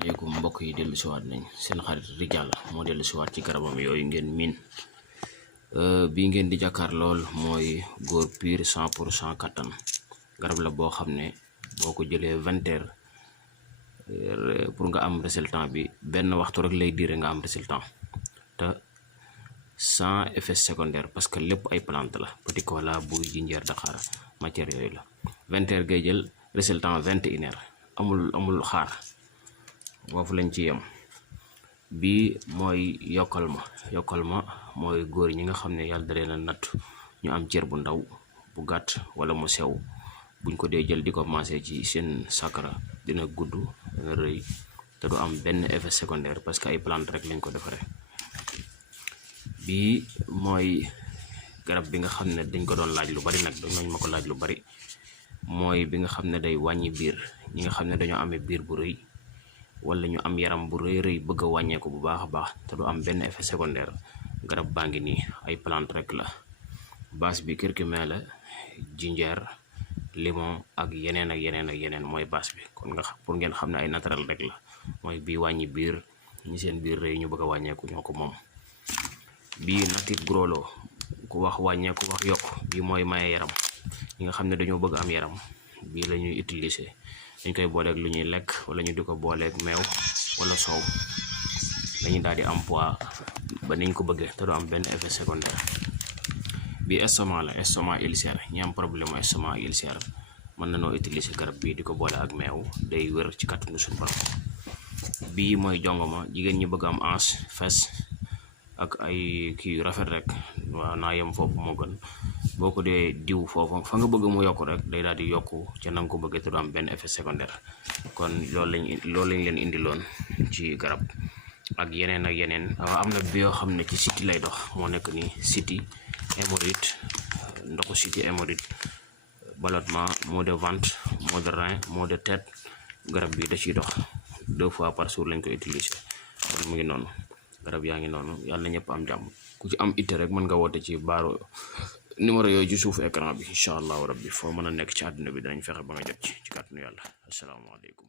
asalaamaaleykum mbokk yi dellu siwaat nañ seen xarit Rijal moo dellu siwaat ci garabam yooyu ngeen miin bii ngeen di jàkkaar lool mooy góor pur 100% kattan garab la boo xam ne boo ko jëlee 20 heures pour nga am résultat bi benn waxtu rek lay diire nga am résultat te sans effet secondaire parce que lépp ay plante la petit cola bu jinjeer daxaar matière yooyu la 20 heures ngay jël résultat 21 heures amul xaar foofu lañ ci yem. bii mooy yokkal ma mooy góor ñi nga xam ne yàlla da leen a natt ñu am cër bu ndaw bu gàtt wala mu sew buñ ko dee jël di ko maase ci seen sakara dina gudd dina rëy te du am benn effet secondaire parce que ay plante rek lañ ko defaree. bii mooy garab bi nga xam ne dañ ko doon laaj lu bari nag dañ ma ko laaj lu bari mooy bi nga xam ne day wàññi biir ñi nga xam ne dañoo amee biir bu rëy wala ñu am yaram bu rëy bëgg a wàññeeku bu baax a baax te du am benn effet secondaire garab baa ngi nii ay plante rek la. base bi curcuma la jinjeer limon ak yeneen mooy base bi kon nga pour ngeen xam ne ay naturel rek la mooy bii wàññi biir ñi seen biir rëy ñu bëgg a wàññeeku ñoo ko moom. bii natif grolo ku wax wàññeeku wax yokk bii mooy maye yaram ñi nga xam ne dañoo bëgg am yaram bii la ñuy utiliser dañ koy booleeg lu ñuy lekk wala ñu di ko booleeg meew wala soow dañuy daal di am poids ba niñ ko bëggee te du am benn effet secondaire. bi estomac la estomac ulcère ñi am problème estomac ulcère mën na noo utiliser garab bii di ko boole ak meew day wér ci kàttanu suñu borom. bii mooy jongoma jigéen ñi bëgg am hanche fes ak ay kii yu rafet rek waaw naa yem foofu moo gën boo ko dee diw foofu fa nga bëgg mu yokku rek day daal di yokku ca na nga ko bëggee te du am benn effet secondaire. kon loolu lañ leen indiloon ci garab ak yeneen am na bi yoo xam ne ci siti lay dox moo nekk ni siti hémorroïde ndoxu siti hémorroïde ballonnement maux de ventre maux de rein maux de tête garab bi da ciy dox 2 fois par jour lañ koy utiliser kon mu ngi noonu garab yaa ngi noonu yàlla na ñëpp am jàmm ku ci am itte rek mën nga woote ci baaro numéro yooyu ci suufu écran bi incha allahu rabbi foo mën a nekk ci àdduna bi danañ fexe ba nga jot ci kàttanu yàlla asalaamaaleykum.